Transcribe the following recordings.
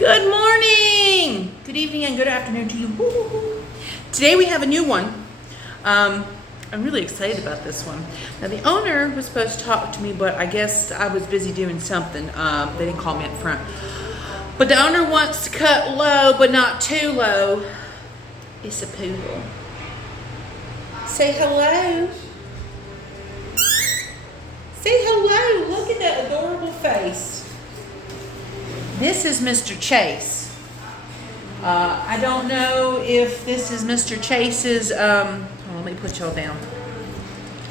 Good morning, good evening, and good afternoon to you. Woo-hoo-hoo. Today we have a new one. I'm really excited about this one. Now the owner was supposed to talk to me, but I guess I was busy doing something. They didn't call me up front. But the owner wants to cut low, but not too low. It's a poodle. Say hello. Say hello. Look at that adorable face. This is Mr. Chase. I don't know if this is Mr. Chase's, let me put y'all down.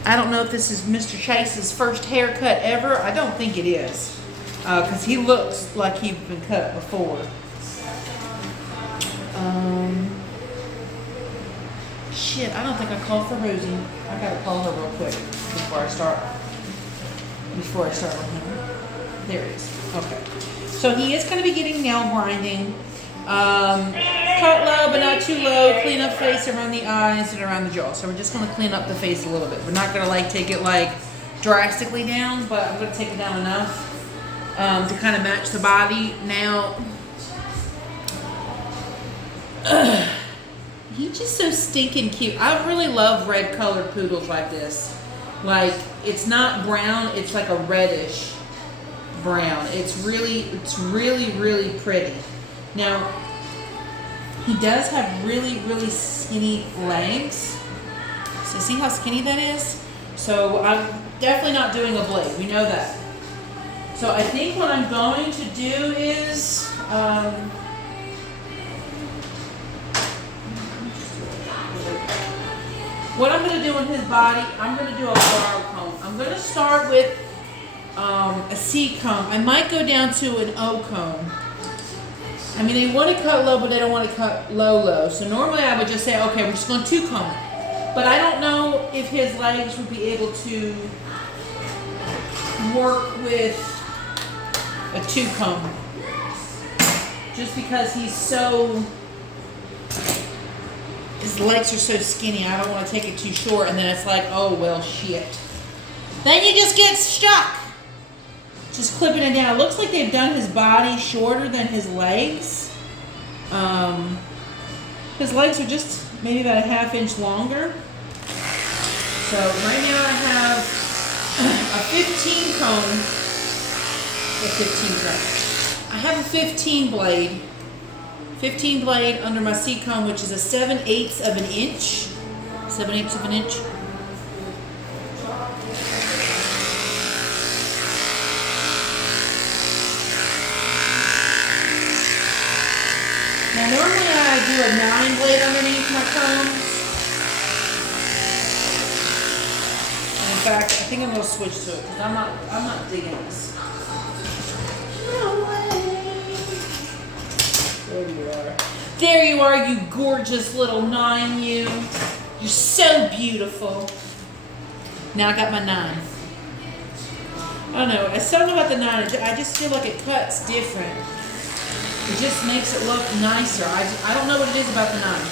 I don't know if this is Mr. Chase's first haircut ever. I don't think it is. Because he looks like he's been cut before. Shit, I don't think I called for Rosie. I gotta call her real quick before I start with him. There it is. Okay. So he is going to be getting nail grinding. Cut low, but not too low. Clean up face around the eyes and around the jaw. So we're just going to clean up the face a little bit. We're not going to take it drastically down, but I'm going to take it down enough to kind of match the body. Now, he's just so stinking cute. I really love red colored poodles like this. It's not brown, it's like a reddish brown. It's really pretty. Now, he does have really skinny legs. So see how skinny that is? So I'm definitely not doing a blade. We know that. So I think what I'm going to do is what I'm going to do in his body, I'm going to do a borrow comb. I'm going to start with a C comb. I might go down to an O comb. I mean, they want to cut low, but they don't want to cut low. So normally I would just say, okay, we're just going to 2-comb it. But I don't know if his legs would be able to work with a 2-comb. Just because his legs are so skinny, I don't want to take it too short, and then it's like, oh, well, shit. Then you just get stuck. Just clipping it down. It looks like they've done his body shorter than his legs. His legs are just maybe about a 1/2 inch longer. So right now I have a 15 comb. I have a 15 blade. 15 blade under my C comb, which is a 7/8 of an inch. 7/8 of an inch. Now normally I do a 9 blade underneath my combs. And in fact, I think I'm gonna switch to it because I'm not digging this. No way. There you are. There you are, you gorgeous little 9, you. You're so beautiful. Now I got my 9. I don't know. I still don't know about the 9. I just feel like it cuts different. It just makes it look nicer. I don't know what it is about the 9.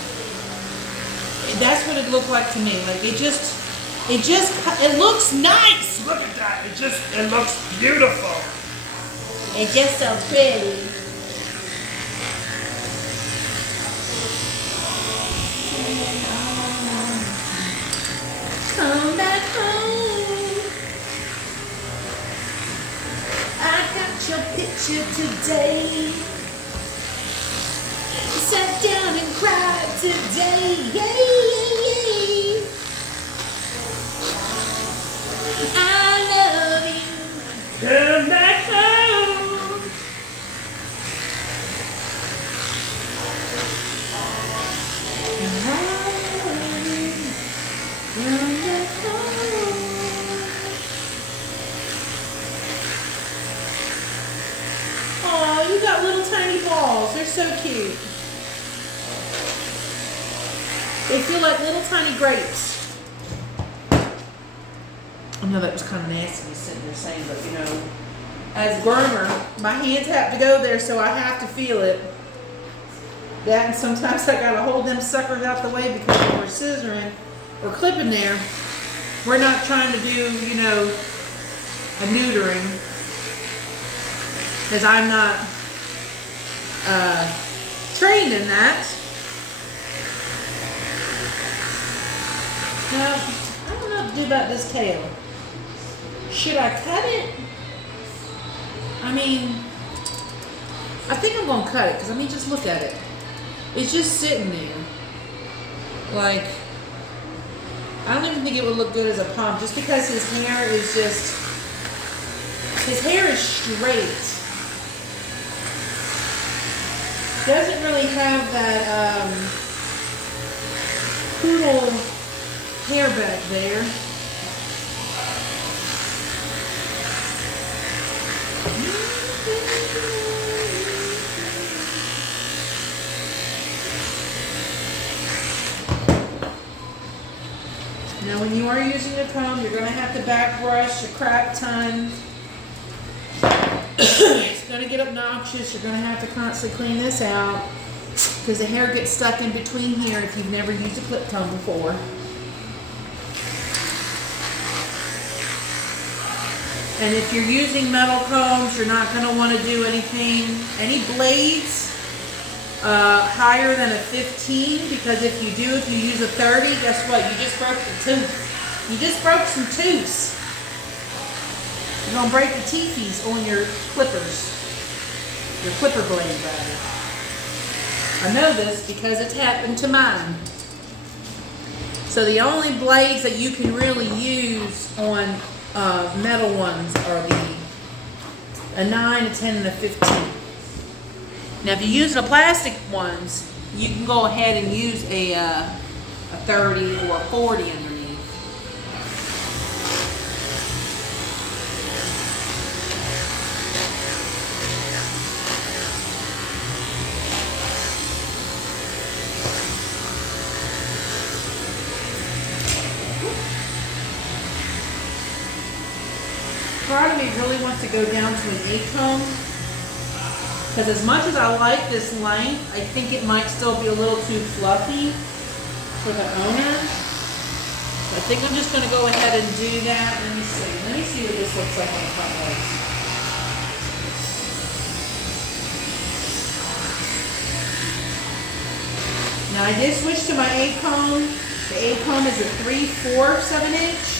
That's what it looked like to me. It looks nice. Look at that. It looks beautiful. It's just so pretty. Come back home. I got your picture today. Sat down and cried today. Yay. I love you. Come back home. Come back home. Oh, you got little tiny balls. They're so cute. They feel like little tiny grapes. I know that was kind of nasty sitting there saying, but as a groomer, my hands have to go there, so I have to feel it. That, and sometimes I gotta hold them suckers out the way because if we're scissoring or clipping there, we're not trying to do, a neutering. Because I'm not trained in that. Now, I don't know what to do about this tail. Should I cut it? I mean, I think I'm gonna cut it because I mean, just look at it. It's just sitting there. Like, I don't even think it would look good as a pump just because his hair is straight. Doesn't really have that poodle hair back there. Now when you are using a comb, you're going to have to back brush a crap ton. It's going to get obnoxious. You're going to have to constantly clean this out because the hair gets stuck in between here if you've never used a clip comb before. And if you're using metal combs, you're not going to want to do any blades higher than a 15, because if you use a 30, guess what? You just broke the tooth. You just broke some tooths. You're going to break the teethies on your clippers. Your clipper blade, rather. I know this because it's happened to mine. So the only blades that you can really use on metal ones are a 9, a 10, and a 15. Now, if you're using the plastic ones, you can go ahead and use a 30 or a 40 underneath. Part of me really wants to go down to an 8 comb. Because as much as I like this length, I think it might still be a little too fluffy for the owner. So I think I'm just going to go ahead and do that. Let me see what this looks like on the front legs. Now I did switch to my 8 comb. The 8 comb is a 3/4 of an inch.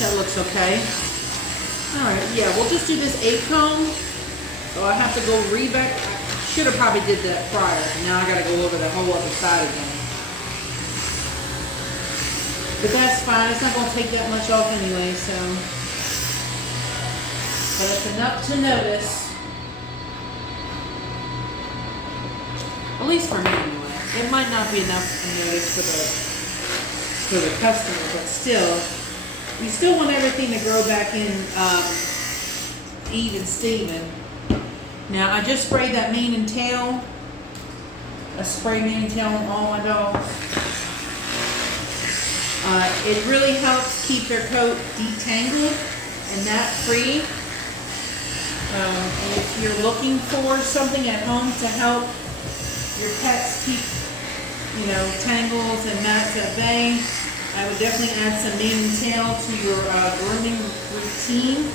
That looks okay. Alright, yeah, we'll just do this 8 comb. So I have to go re-back. I should have probably did that prior. Now I gotta go over the whole other side again. But that's fine. It's not gonna take that much off anyway, so. But it's enough to notice. At least for me anyway. It might not be enough to notice for the customer, but still. You still want everything to grow back in even Steven. Now I just sprayed that mane and tail. I spray mane and tail on all my dogs. It really helps keep their coat detangled and gnat free. And if you're looking for something at home to help your pets keep, tangles and gnats at bay, I would definitely add some mane and tail to your grooming routine.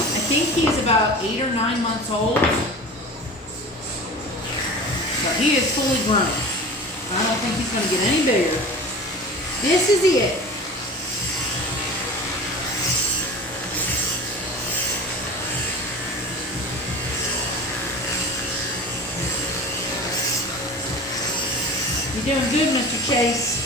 I think he's about 8 or 9 months old. So he is fully grown. I don't think he's going to get any bigger. This is it. You're doing good, Mr. Chase.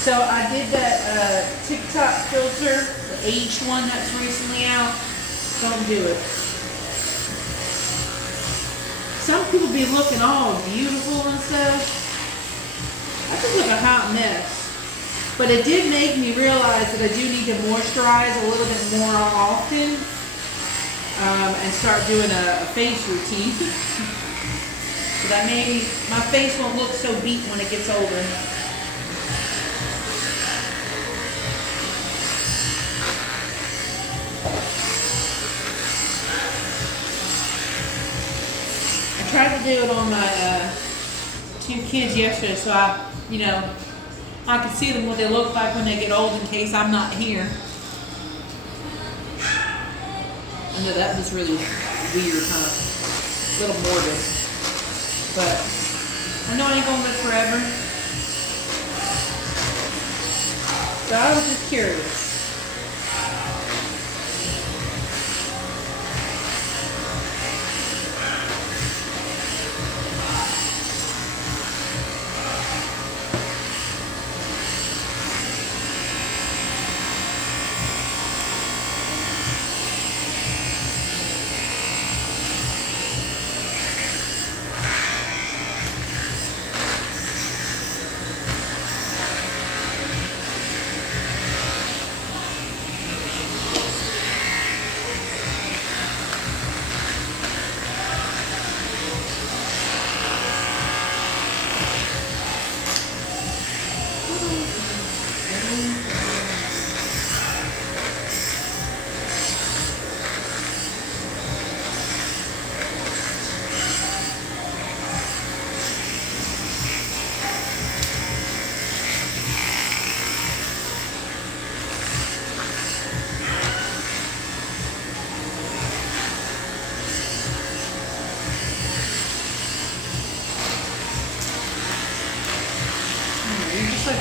So I did that TikTok filter, the aged one that's recently out. Don't do it. Some people be looking all beautiful and stuff. I just look a hot mess. But it did make me realize that I do need to moisturize a little bit more often and start doing a face routine. So that maybe my face won't look so beat when it gets older. I tried to do it on my two kids yesterday, so I can see them what they look like when they get old in case I'm not here. I know that was really weird, huh? A little morbid. But I know I ain't gonna live forever. So I was just curious.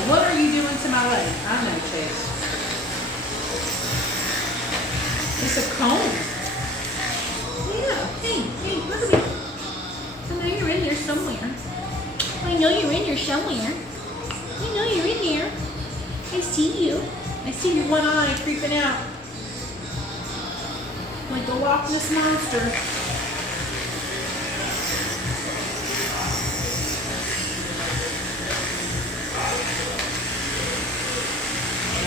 What are you doing to my leg? I know, Chase. It's a comb. Yeah. Hey, look at me. I know you're in there somewhere. I know you're in there somewhere. I know you're in there. I see you. I see your one eye creeping out. Like the Loch Ness Monster.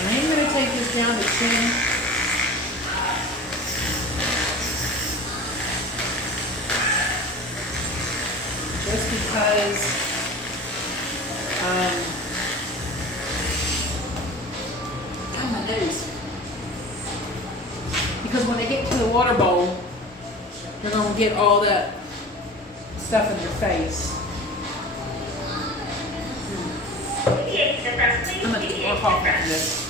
I'm going to take this down to chin. Just because my nose. Because when they get to the water bowl, they're going to get all that stuff in their face. I'm going to get more coffee for this.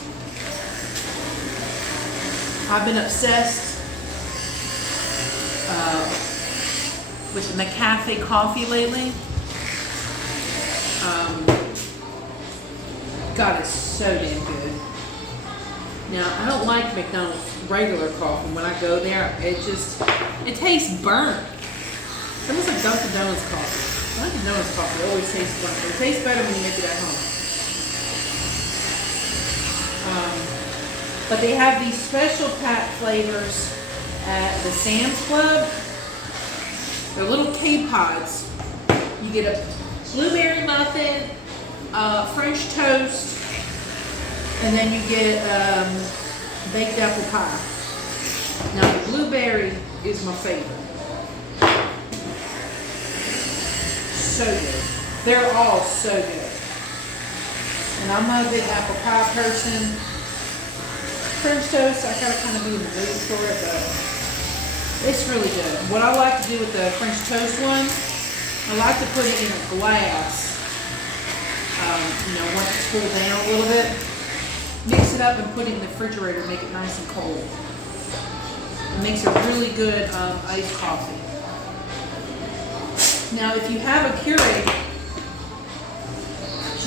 I've been obsessed with the McCafe coffee lately. God, it's so damn good. Now, I don't like McDonald's regular coffee. When I go there, it tastes burnt. It's almost like Dunkin' Donuts coffee. Dunkin' Donuts coffee always tastes burnt. It tastes better when you make it at home. But they have these special pack flavors at the Sam's Club. They're little K-Pods. You get a blueberry muffin, French toast, and then you get baked apple pie. Now the blueberry is my favorite. So good. They're all so good. And I'm not a big apple pie person. French toast, I gotta kind of be in the mood for it, but it's really good. What I like to do with the French toast one, I like to put it in a glass. Once it's cooled down a little bit, mix it up and put it in the refrigerator, make it nice and cold. It makes a really good iced coffee. Now, if you have a Keurig,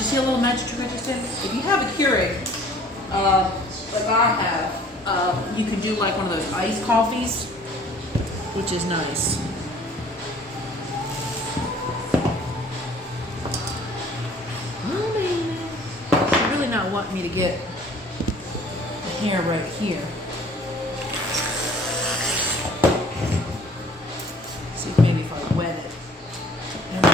see a little magic trick I just did? If you have a Keurig, like I have, you can do like one of those iced coffees, which is nice. Oh, baby. She's really not wanting me to get the hair right here. See if maybe if I wet it. And oh.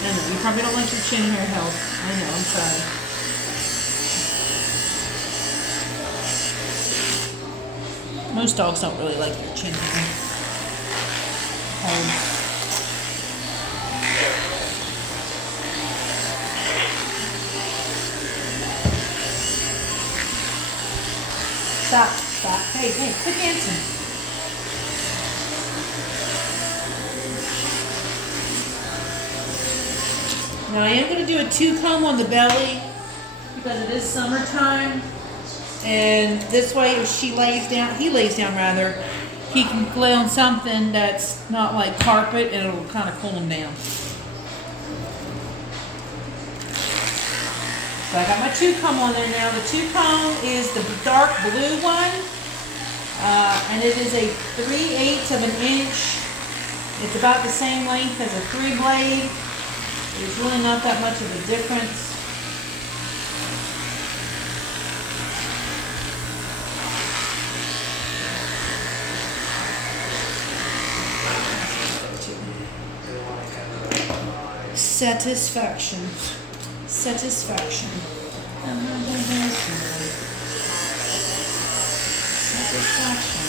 I know, you probably don't like your chin hair held. I know, I'm sorry. Most dogs don't really like their chin hair held. Stop, stop. Hey, hey, quit dancing. Now I am going to do a 2-comb on the belly because it is summertime, and this way if she lays down, he lays down rather, he can lay on something that's not like carpet and it'll kind of cool him down. So I got my 2-comb on there now. The 2-comb is the dark blue one, and it is a 3/8 of an inch. It's about the same length as a 3-blade. There's really not that much of a difference. Satisfaction. Satisfaction. Satisfaction.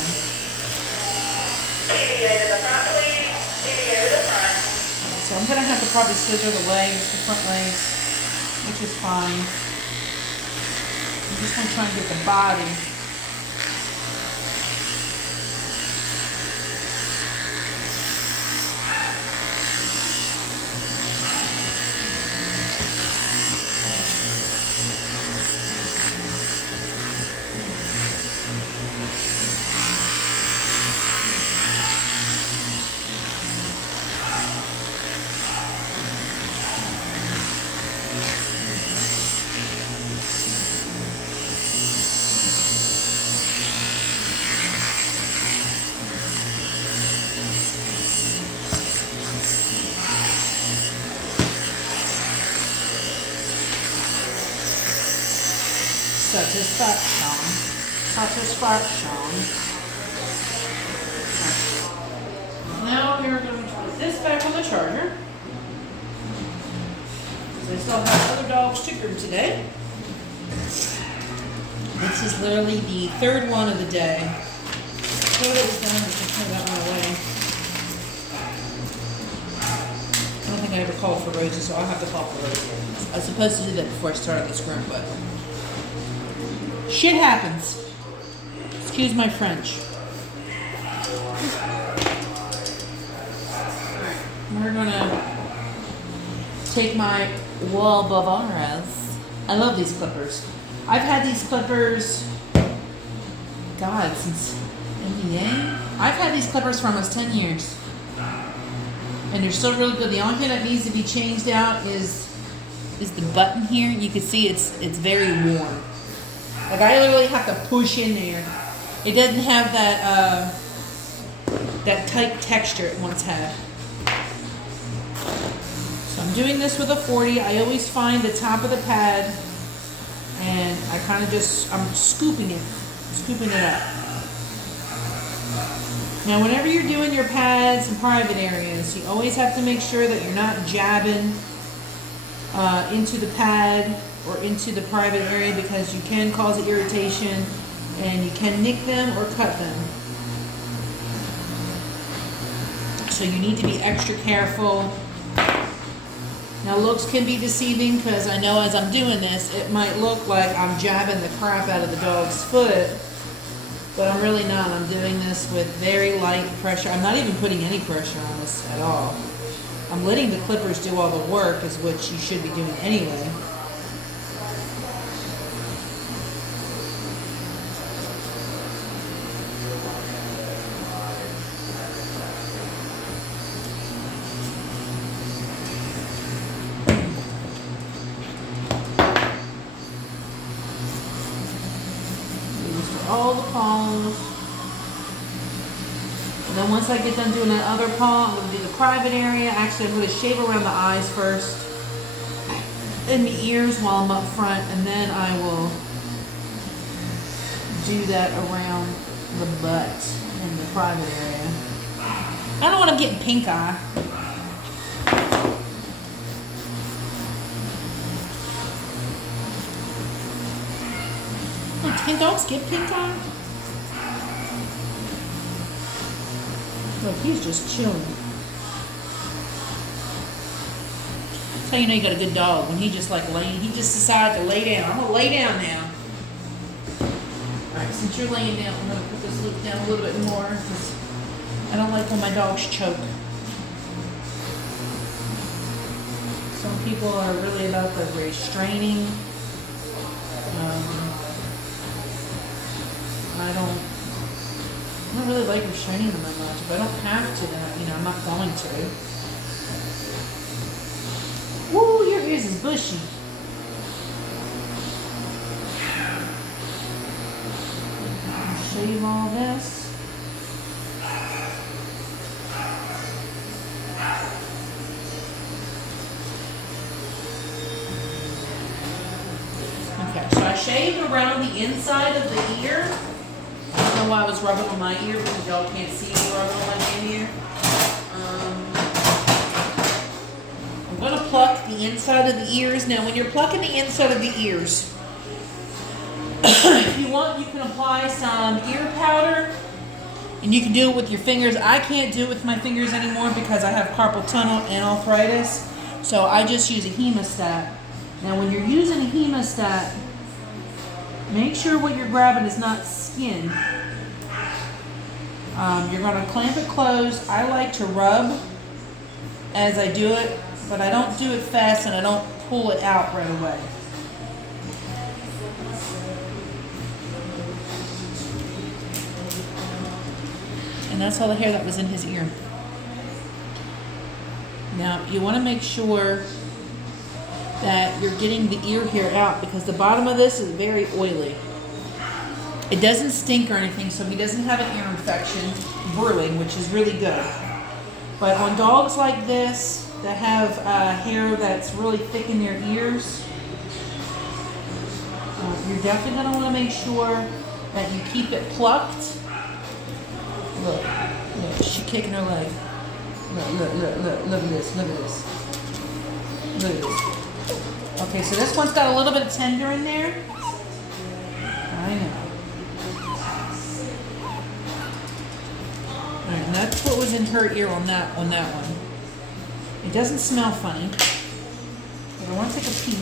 So I'm going to have to probably scissor the legs, the front legs, which is fine. I'm just going to try and get the body. Satisfaction. Satisfaction. Now we're going to put this back on the charger. I still have other dogs to groom today. This is literally the third one of the day. So it was done, I can turn that one away. I don't think I ever called for roses, so I'll have to call for roses. I was supposed to do that before I started this groom, but shit happens. Excuse my French. We're gonna take my Wall Bavaras. I love these clippers. I've had these clippers, God, since NBA. I've had these clippers for almost 10 years. And they're still really good. The only thing that needs to be changed out is the button here. You can see it's very worn. Like I literally have to push in there. It doesn't have that that tight texture it once had. So I'm doing this with a 40. I always find the top of the pad, and I kind of I'm scooping it up. Now, whenever you're doing your pads in private areas, you always have to make sure that you're not jabbing into the pad or into the private area, because you can cause irritation and you can nick them or cut them. So you need to be extra careful. Now, looks can be deceiving, because I know as I'm doing this, it might look like I'm jabbing the crap out of the dog's foot, but I'm really not. I'm doing this with very light pressure. I'm not even putting any pressure on this at all. I'm letting the clippers do all the work, is what you should be doing anyway. all the paws. And then once I get done doing that other paw, I'm going to do the private area. Actually, I'm going to shave around the eyes first and the ears while I'm up front, and then I will do that around the butt and the private area. I don't want him getting pink eye. Look, can dogs get pink eye? Look, he's just chilling. That's how you know you got a good dog. When he just he just decided to lay down. I'm gonna lay down now. Alright, since you're laying down, I'm gonna put this loop down a little bit more because I don't like when my dogs choke. Some people are really about the restraining. I don't really like restraining them that much. If I don't have to, then I'm not going to. Woo, your ears is bushy. Shave all this. Okay, so I shaved around the inside of the ear. I don't know why I was rubbing on my ear because y'all can't see me rubbing on my damn ear. I'm going to pluck the inside of the ears. Now, when you're plucking the inside of the ears, if you want, you can apply some ear powder, and you can do it with your fingers. I can't do it with my fingers anymore because I have carpal tunnel and arthritis, so I just use a hemostat. Now, when you're using a hemostat, make sure what you're grabbing is not skin. You're going to clamp it closed. I like to rub as I do it, but I don't do it fast and I don't pull it out right away. And that's all the hair that was in his ear. Now, you want to make sure that you're getting the ear hair out because the bottom of this is very oily. It doesn't stink or anything, so he doesn't have an ear infection brewing, which is really good. But on dogs like this that have hair that's really thick in their ears, you're definitely going to want to make sure that you keep it plucked. Look, she's kicking her leg. Look at this, look at this. Look at this. Okay, so this one's got a little bit of tender in there. I know. Alright, and that's what was in her ear on that one. It doesn't smell funny. But I want to take a peek.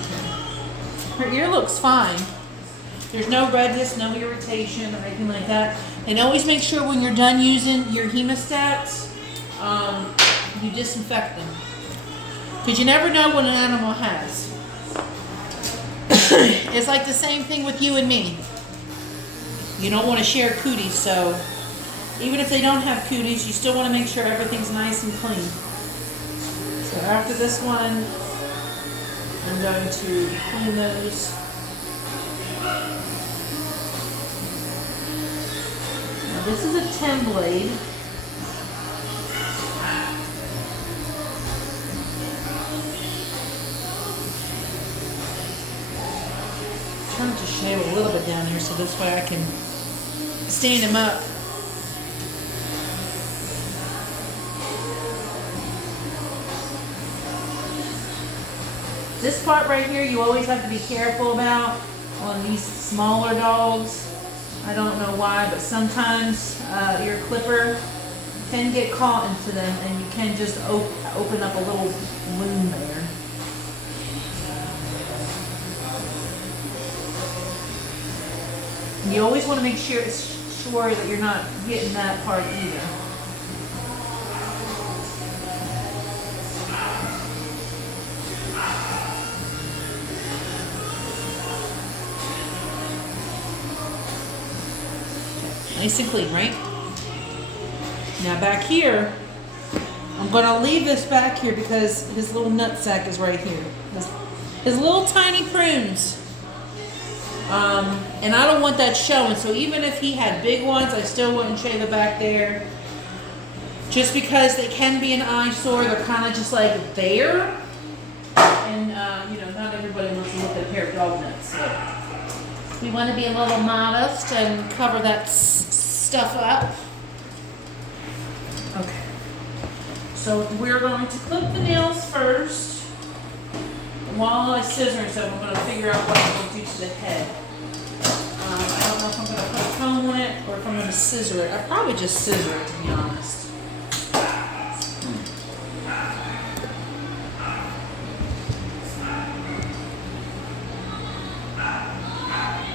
Okay. Her ear looks fine. There's no redness, no irritation, or anything like that. And always make sure when you're done using your hemostats, you disinfect them. Because you never know what an animal has. It's like the same thing with you and me. You don't want to share cooties, so even if they don't have cooties, you still want to make sure everything's nice and clean. So after this one, I'm going to clean those. Now this is a 10 blade. I'm trying to shave a little bit down there so this way I can stand him up. This part right here, you always have to be careful about on these smaller dogs. I don't know why, but sometimes your clipper can get caught into them and you can just open up a little wound there. You always want to make sure that you're not getting that part either. Nice and clean, right? Now back here, I'm going to leave this back here because his little nut sack is right here. His little tiny prunes. And I don't want that showing, so even if he had big ones, I still wouldn't shave it back there. Just because they can be an eyesore, they're kind of just like there. And, you know, not everybody wants to look at a pair of dog nuts. So we want to be a little modest and cover that stuff up. Okay. So we're going to clip the nails first. And while I scissor and stuff, I'm going to figure out what I'm going to do to the head. I don't know if I'm going to put a comb on it or if I'm going to scissor it. I'd probably just scissor it, to be honest.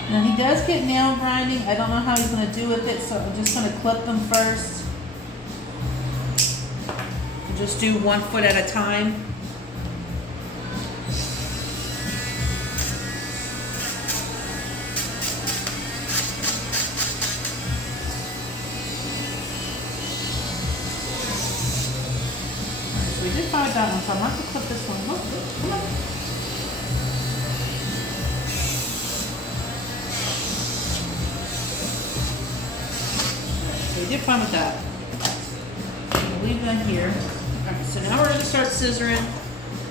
Now he does get nail grinding. I don't know how he's going to do with it, so I'm just going to clip them first. And just do 1 foot at a time. So we did find that one, so I'm going to have to clip this one. Look, come on. We did fun with that. We'll leave that here. Alright, so now we're going to start scissoring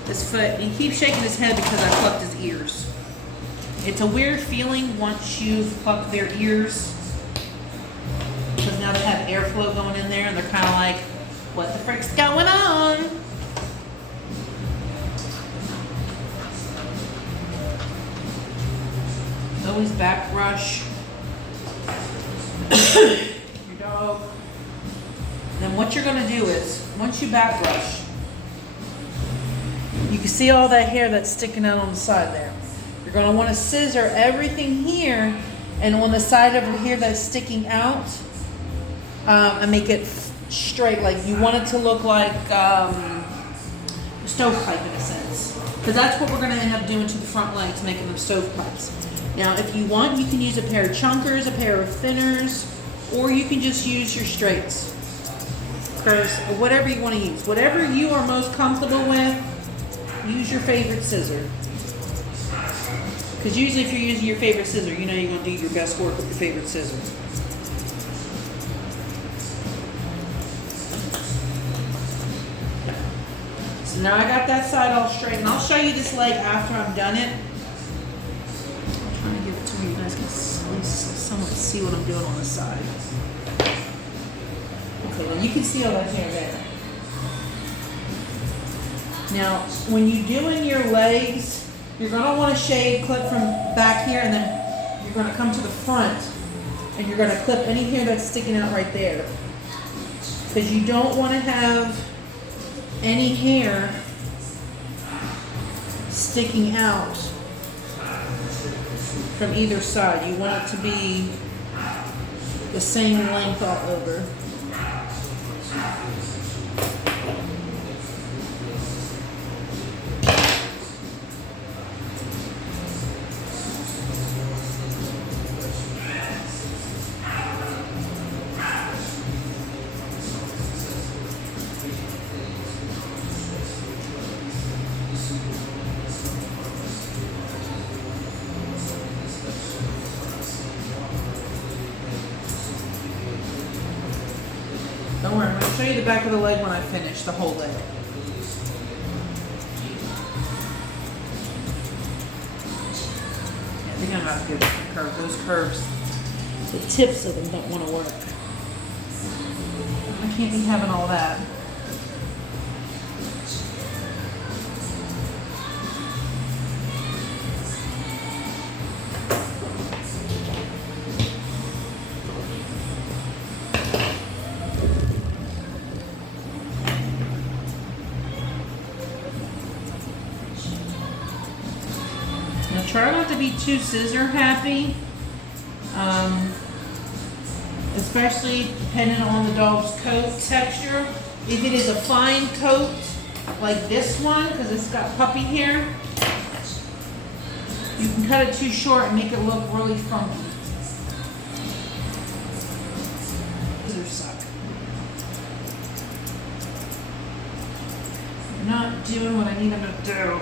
this foot. He keeps shaking his head because I plucked his ears. It's a weird feeling once you've plucked their ears, because now they have airflow going in there and they're kind of like, what the frick's going on? Always back brush. Dog. Then what you're going to do is, once you back brush, you can see all that hair that's sticking out on the side there. You're going to want to scissor everything here and on the side over here that's sticking out, and make it straight. Like you want it to look like stovepipe in a sense, because that's what we're going to end up doing to the front legs, making them stovepipes. Now if you want, you can use a pair of chunkers, a pair of thinners, or you can just use your straights, curves, or whatever you want to use. Whatever you are most comfortable with, use your favorite scissor. Because usually if you're using your favorite scissor, you know you're going to do your best work with your favorite scissor. So now I got that side all straight, and I'll show you this leg after I'm done it. I'm trying to give it to where you guys can at least somewhat see what I'm doing on the side. Okay, well you can see all that hair there. Now, when you're doing your legs, you're going to want to shave, clip from back here, and then you're going to come to the front, and you're going to clip any hair that's sticking out right there. Because you don't want to have any hair sticking out from either side. You want it to be the same length all over. Don't worry, I'm going to show you the back of the leg when I finish, the whole leg. I think I'm not good with the curve. Those curves, the tips of them don't want to work. I can't be having all that. Try not to be too scissor happy, especially depending on the dog's coat texture. If it is a fine coat like this one, because it's got puppy hair, you can cut it too short and make it look really funky. Scissors suck. They're not doing what I need them to do.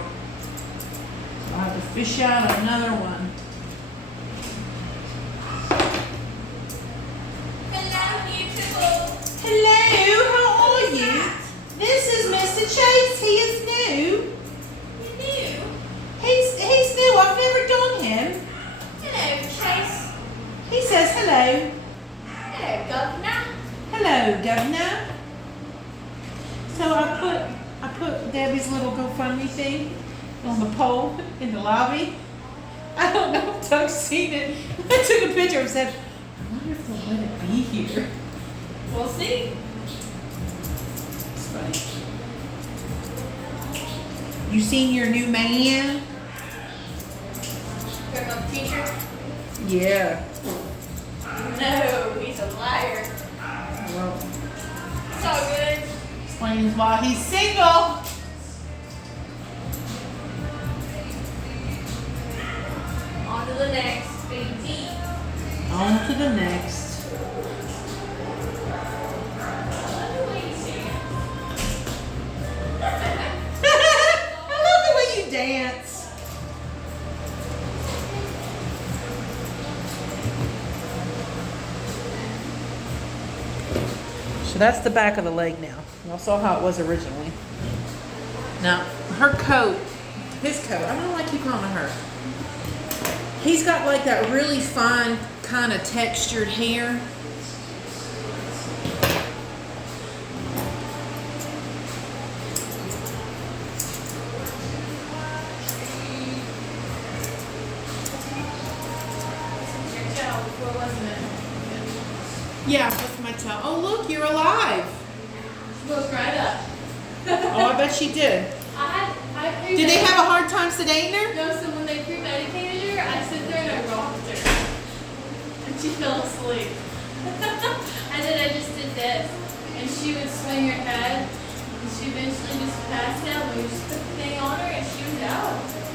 I'll have to fish out another one. Hello, how are you? This is Mr. Chase. He is new. New? He's new. I've never done him. Hello, Chase. He says hello. Hello, Governor. Hello, Governor. So I put Debbie's little GoFundMe thing on the pole in the lobby. I don't know if Doug's seen it. I took a picture and said, I wonder if they'll let it be here. We'll see. It's funny. You seen your new man? Talking about the teacher? Yeah. No, he's a liar. Well, It's all good. explains why he's single. On to the next, baby. On to the next. I love the way you dance. So that's the back of the leg now. Y'all saw how it was originally. Now, her coat, his coat, I don't like keep calling it her. He's got like that really fine kind of textured hair. Your tail before, wasn't it? Yeah, that's my toe. Oh, look, you're alive. She woke right up. Oh, I bet she did. I Did they have a hard time sedating her? No, so when they pre-medicated her, I sit there and I rocked her. And she fell asleep. And then I just did this. And she would swing her head. And she eventually just passed out. We just put the thing on her and she was out.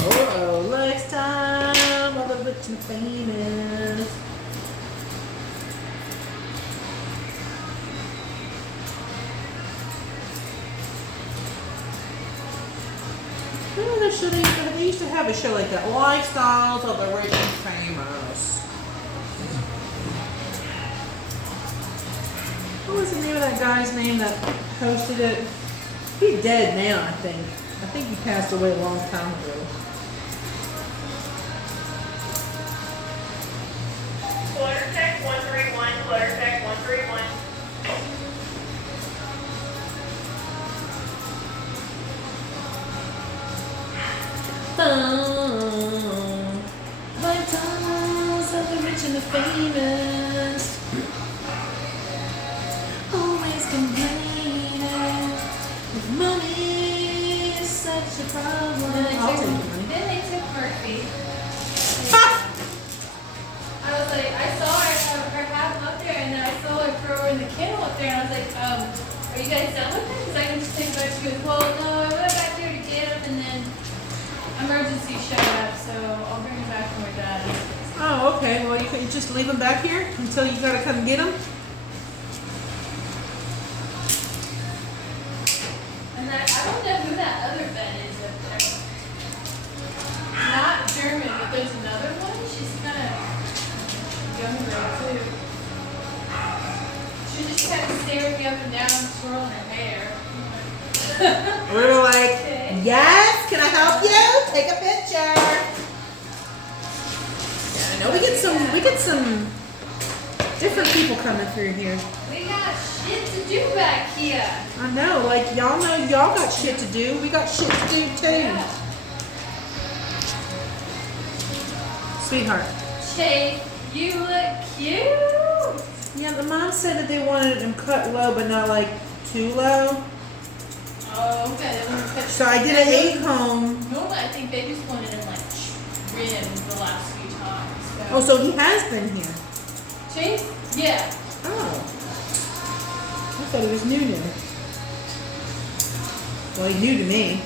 Oh, next time, all the rich and famous. Oh, they used to have a show like that. Lifestyles of the rich and famous. What was the name of that guy's name that hosted it? He's dead now, I think. I think he passed away a long time ago. Quarter tech 131, quarter tech 131. Like and the famous. Always complaining. If money is such a problem. I'll take the money. Then they took Murphy. Ha! I was like, I saw her have him up there, and then I saw her throw her in the kennel up there, and I was like, are you guys done with him? Because I can just take him back. She goes, well, no, I went back there to get him, and then emergency showed up, so I'll bring him back from her dad. Oh, okay. Well, you can just leave them back here until you gotta come get them. And I don't know who that other vet is up there. Not German, but there's another one. She's kind of younger too. She just kept staring me up and down, twirling her hair. We were like, Okay. yes, can I help you? Take a picture. Yeah, I know we get some different people coming through here. We got shit to do back here. I know, like y'all know y'all got shit to do. We got shit to do too. Yeah. Sweetheart. Chase, you look cute. Yeah, the mom said that they wanted them cut low, but not like too low. Oh, okay. They want to cut So I did an 8-comb. Normally, I think they just wanted him like trimmed the last few times. So. Oh, so he has been here. Chase? Yeah. Oh. I thought it was new. Well, he's new to me.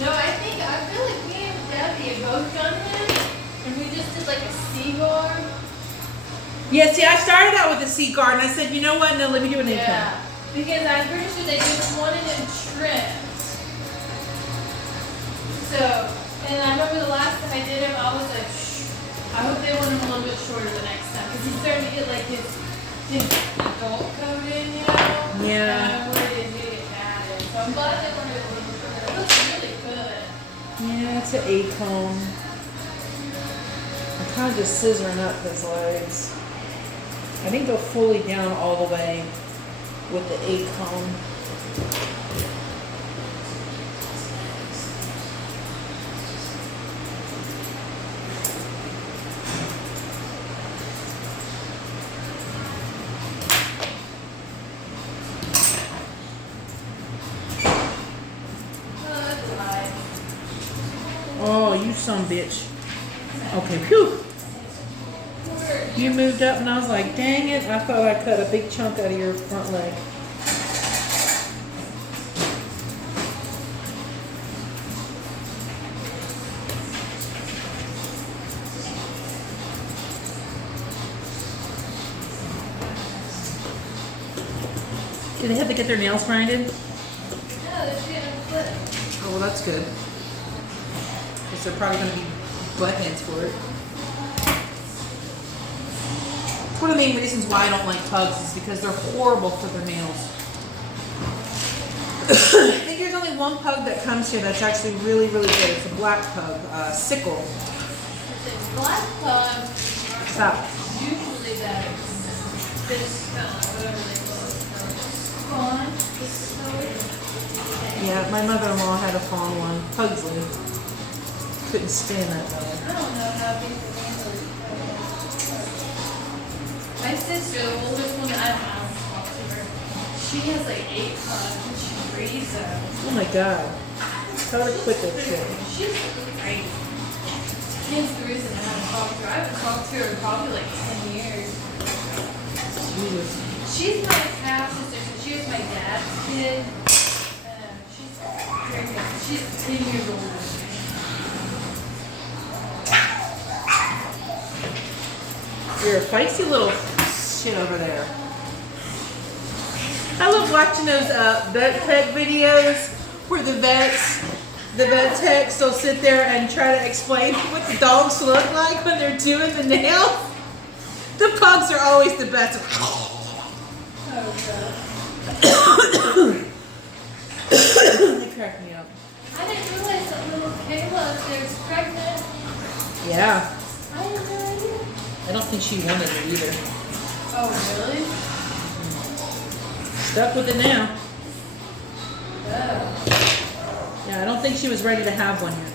No, I feel like me and Debbie have both done him, and we just did like a C-guard. Yeah, see, I started out with a C-guard, and I said, you know what? No, let me do an 8-comb. Yeah. Because I'm pretty sure they just wanted him trimmed. So, and I remember the last time I did him, I was like, shh, I hope they want him a little bit shorter the next time. Because he's starting to get like his adult coat in, you know? Yeah. And I'm worried he's going to get matted. So I'm glad they wanted it a little bit shorter. It looks really good. Yeah, it's an 8-comb. I'm kind of just scissoring up his legs. I didn't go fully down all the way with the 8-comb. Oh, that's nice. Oh, you son of a bitch. Okay, phew. You moved up and I was like, dang it, I thought I cut a big chunk out of your front leg. Do they have to get their nails grinded? No, they're just getting a clip. Oh, well, that's good. Because they're probably going to be butt heads for it. It's one of the main reasons why I don't like pugs is because they're horrible for their nails. I think there's only one pug that comes here that's actually really, really good. It's a black pug, Sickle. The black pug Stop. are usually that this, whatever they call it, fawn. Yeah, my mother-in-law had a fawn one, Pugsley. Couldn't stand that dog. I don't know how big the nails are. My sister, the oldest one, I don't know how to talk to her. She has like 8 pugs and she breeds them. Oh my god. Tell her to quit that shit. She's crazy. Hence the reason I haven't talked to her. I haven't talked to her in probably like 10 years. Jesus. She's my half sister, so she was my dad's kid. She's pregnant. She's 10 years older than me. You're a feisty little shit over there. I love watching those vet tech videos where the vet techs will sit there and try to explain what the dogs look like when they're doing the nails. The pugs are always the best. They crack me up. I didn't realize that little Kayla up there is pregnant. Yeah. I had no idea. I don't think she wanted it either. Oh, really? Stuck with it now. Oh. Yeah, I don't think she was ready to have one yet.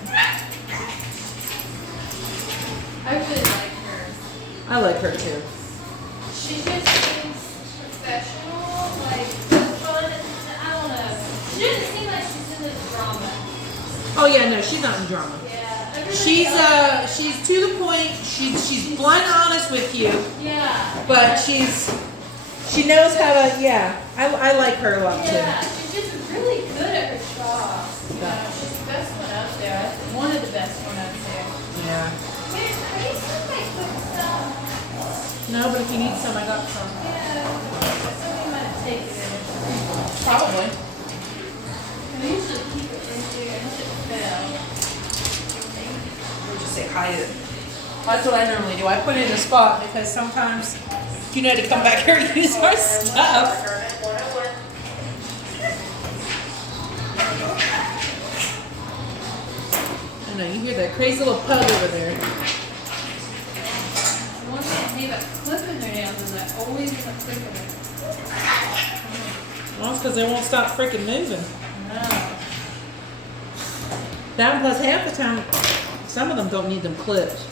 I really like her. I like her too. She just seems professional, like fun. I don't know. She doesn't seem like she's in this drama. Oh yeah, no, she's not in drama. Yeah. Everybody else- She's to the point. She's blunt honest with you, Yeah. but she knows how to. Yeah, I like her a lot too. Yeah, she's just really good at her job. You know, she's the best one out there. One of the best one out there. Yeah. Hey, are you still make quick stuff? No, but if you need some, I got some. Yeah. Somebody might have taken it. Probably. We usually keep it in here until it fell. Or just say hide it. That's what I normally do. I put it in a spot because sometimes you know to come back here and use our stuff. Permit 101. I know, you hear that crazy little pug over there. One thing they have a clip in their nails and they're always in a clip in it. Well, it's because they won't stop freaking moving. No. That plus half the time, some of them don't need them clipped.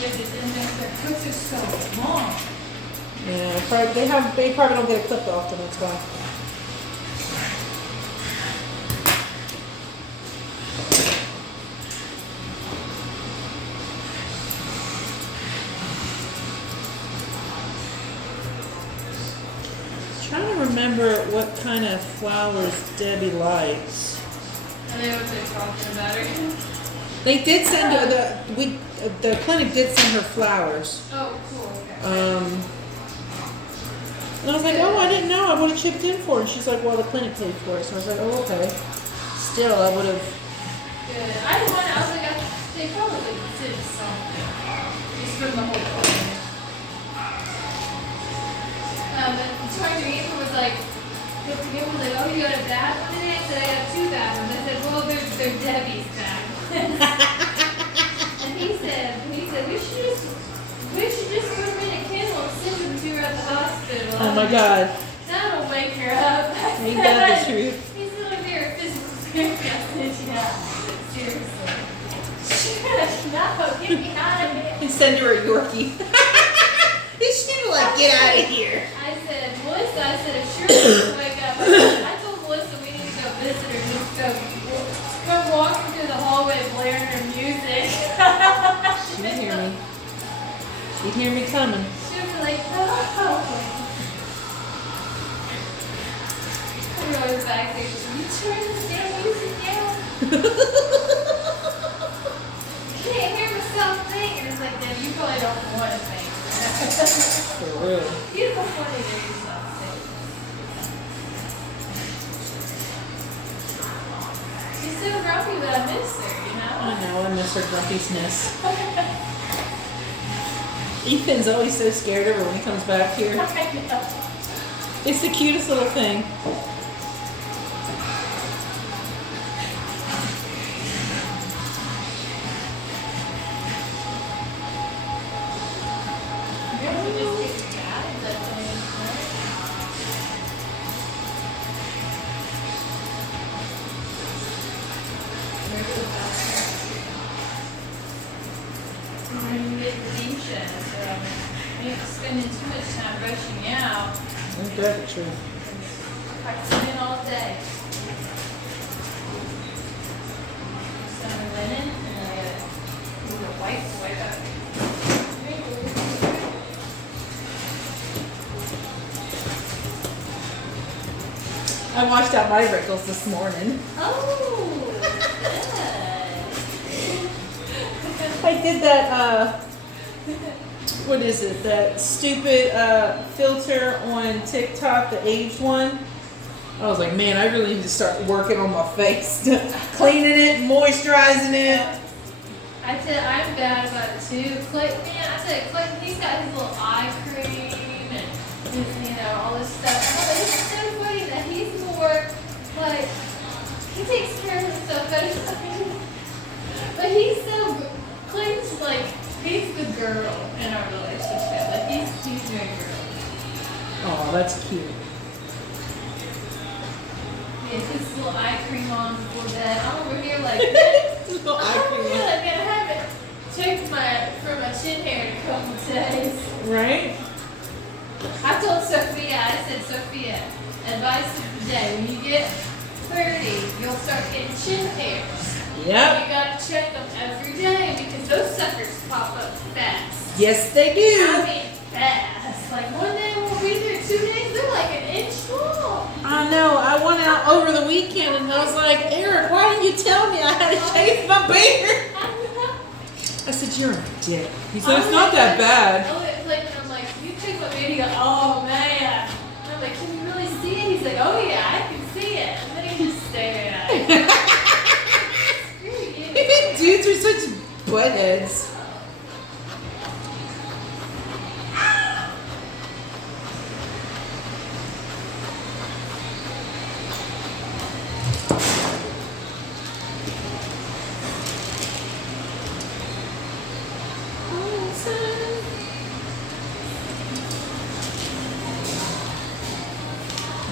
Their clips are so long. Yeah, probably, they probably don't get it clipped often, that's why. Trying to remember what kind of flowers Debbie likes. I know what they're talking about. They did send her the clinic did send her flowers. Oh, cool. Okay. And I was like, oh, I didn't know. I would have chipped in for it. And she's like, well, the clinic paid for it. So I was like, oh, okay. Still, I would have. Good. I was like, they probably did something. Just from the whole clinic. But Dr. Ethan was like, oh, you got a bad one today? I said, I got two bad ones. I said, well, they're Debbie's bad ones. And he said, we should just put them in a kennel and send them to her at the hospital. Oh my God. That'll wake her up. Ain't that the truth? He said, like, they're a physical therapy. I said, yeah, seriously. No, get me out of here. And send her a Yorkie. She like, get out of here. I said, Melissa, if Shirley doesn't wake up, I told Melissa we need to go visit her. Just go walking through the hallway blaring her music. She'd hear me. She'd hear me coming. She'll be like, oh. We're always back there. She's like, you turn this damn music down? Can't hear myself think. And it's like, then you probably don't want to think. For real. You don't want to hear yourself think. She's so grumpy, but I miss her, you know? I know, I miss her grumpiness. Ethan's always so scared of her when he comes back here. I know. It's the cutest little thing. Spending too much time rushing out. Ain't that the truth? Practicing all day. Some linen, and then I gotta do the white wipe up. I washed out my wrinkles this morning. Oh, good. I did that, what is it? That stupid filter on TikTok, the aged one. I was like, man, I really need to start working on my face. Cleaning it, moisturizing it. I said I'm bad about it too. Clayton, man, I said Clayton, he's got his little eye cream and his, all this stuff. But it's so funny that he's more like he takes care of himself better. But he's so Clayton's like he's the girl in our relationship. Like he's very girly. Oh, that's cute. He has his little eye cream on before bed. I'm over here like Little eye I'm over cream here on. like gonna have it took for my chin hair in a couple days. Right? I told Sophia, I said, Sophia, advice of the day, when you get 30, you'll start getting chin hairs. Yep. You gotta check them every day because those suckers pop up fast. Yes, they I do. mean, fast. Like one day we'll be there, 2 days, they're like an inch long. I know. I went out over the weekend and I was like, Eric, why didn't you tell me I had to shave my beard? I said, you're a dick. He said, it's not that bad. Oh, it's like, I'm like, you take my video, oh man. And I'm like, can you really see it? He's like, oh yeah, I can see it. And then he just stared at it. Screw you. Dudes are such buttheads.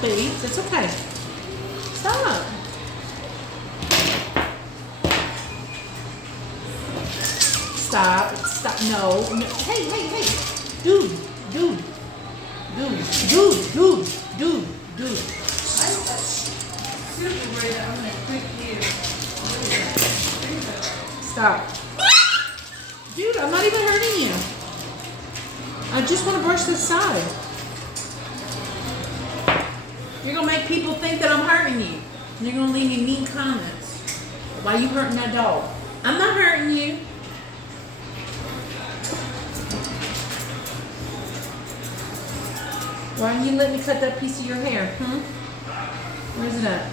Babes, it's okay. Stop. Stop. Stop. No. No. Hey, hey, hey. Dude. Dude. Dude. Dude. Dude. Dude. Dude. Super worried that I'm gonna quit you. Stop. Dude, I'm not even hurting you. I just want to brush this side. You're going to make people think that I'm hurting you. And you're going to leave me mean comments. Why are you hurting that dog? I'm not hurting you. Why didn't you let me cut that piece of your hair? Where's it at?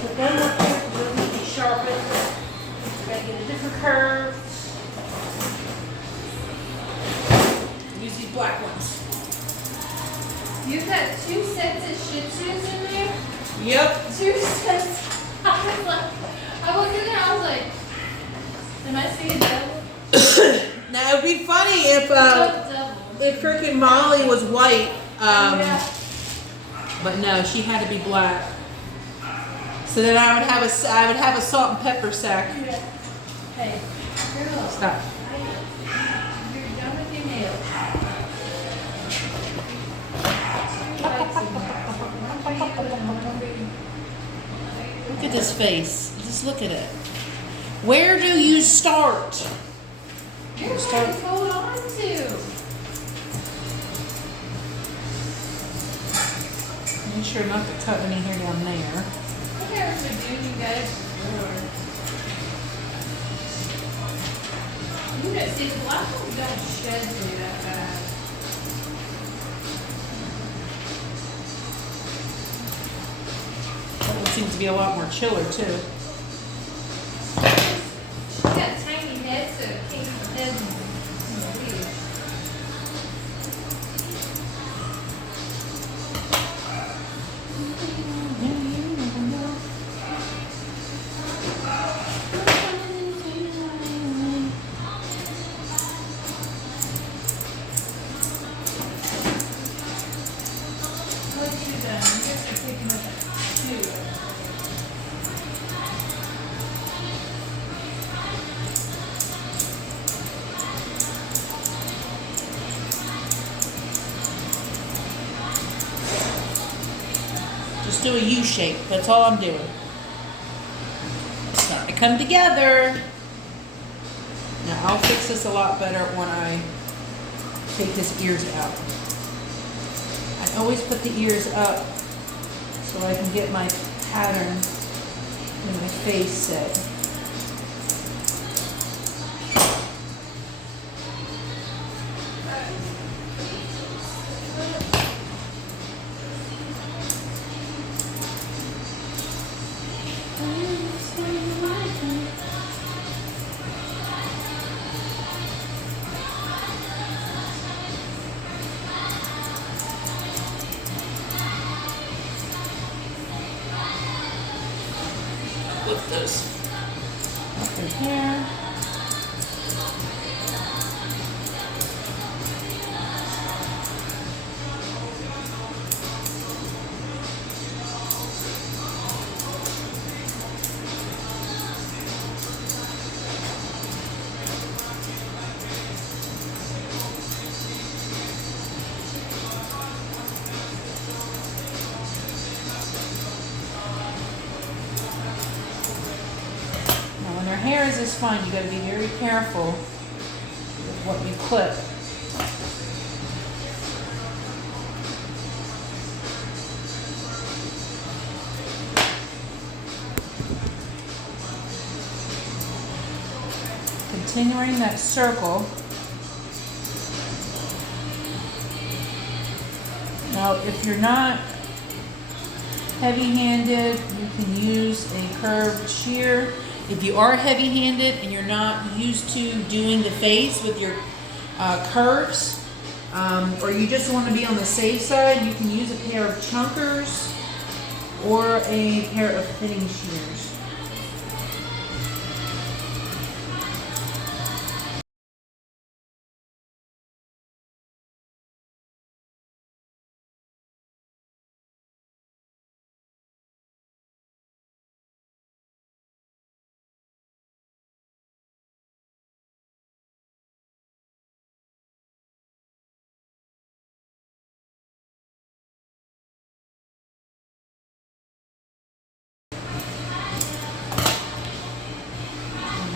Put that up there. It doesn't need to be sharpened. Gotta get a different curve. Use these black ones. You've got 2 sets of Shih Tzus in there? Yep. 2 sets. I was like, I looked in there, I was like, am I seeing double? Now it'd be funny if Double. if freaking Molly was white. Yeah. But no, she had to be black. So then I would have a salt and pepper sack. Yeah. Hey, girl. Stop. You're done with your nails. Look at this face. Just look at it. Where do you start? You're hard to hold on to. Make sure not to cut any hair down there. I never been doing you guys before. You know, see, the black ones don't shed through that fast. That one seems to be a lot more chiller too. She's got a tiny head, so it can't keep her head in the weed. What you done? You guys are picking up at 2. Just do a U shape. That's all I'm doing. It's not to come together. Now I'll fix this a lot better when I take his ears out. I always put the ears up so I can get my pattern in my face set. Flip those up in here. hairs is fine. You gotta be very careful with what you clip. Continuing that circle. Now, if you're not heavy-handed, you can use a curved shear. If you are heavy-handed and you're not used to doing the face with your curves, or you just want to be on the safe side, you can use a pair of chunkers or a pair of fitting shears.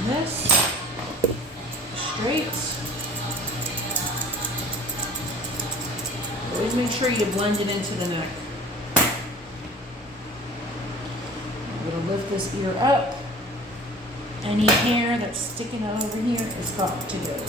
This straight. Always make sure you blend it into the neck. I'm going to lift this ear up. Any hair that's sticking out over here is got to go.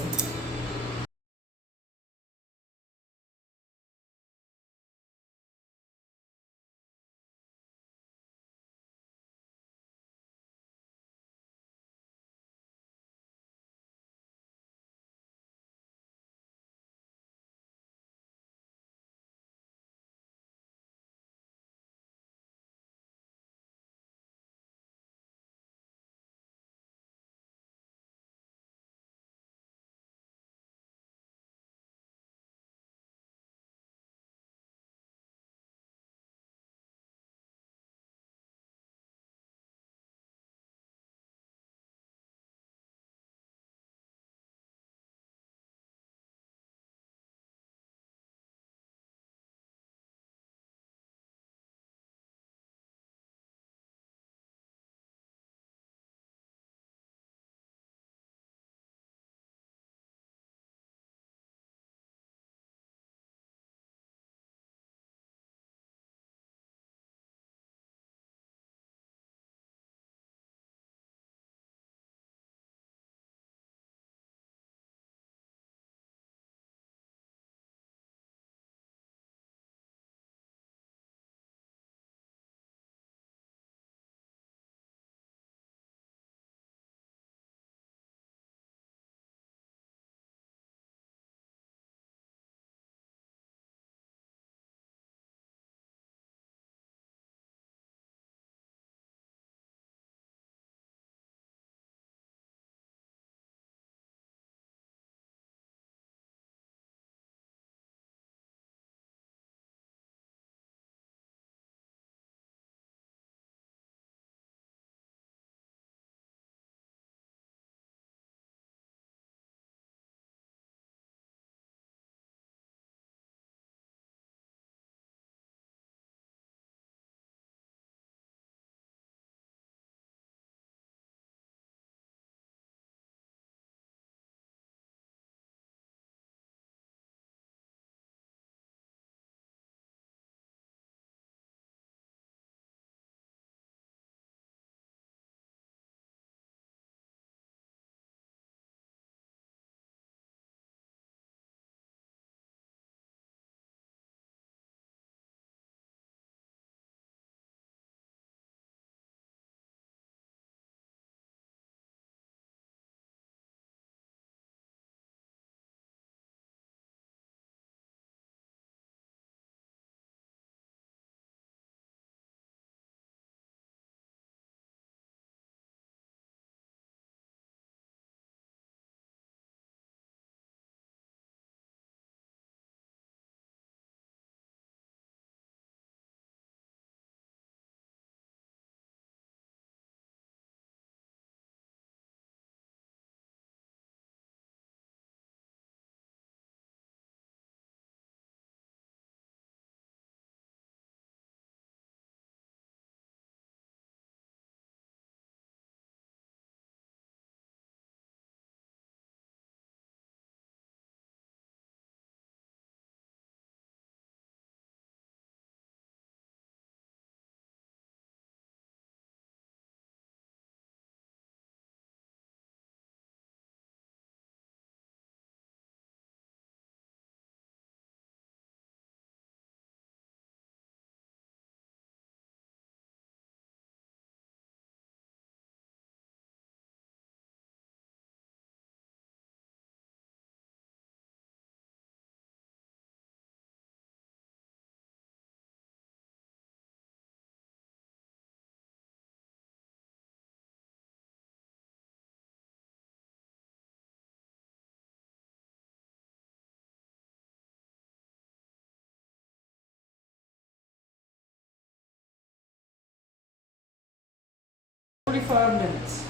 45 minutes.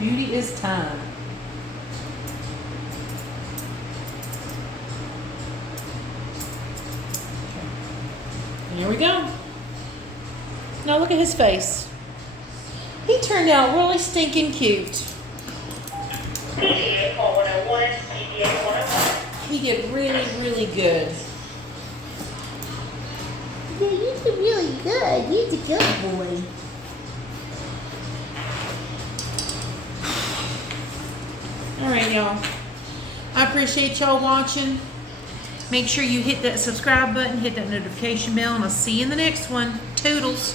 Beauty is time. And here we go. Now look at his face. He turned out really stinking cute. PDA 101, PDA 101. He did really, really good. Yeah, you did really good. You're a good boy. All right, y'all. I appreciate y'all watching. Make sure you hit that subscribe button, hit that notification bell, and I'll see you in the next one. Toodles.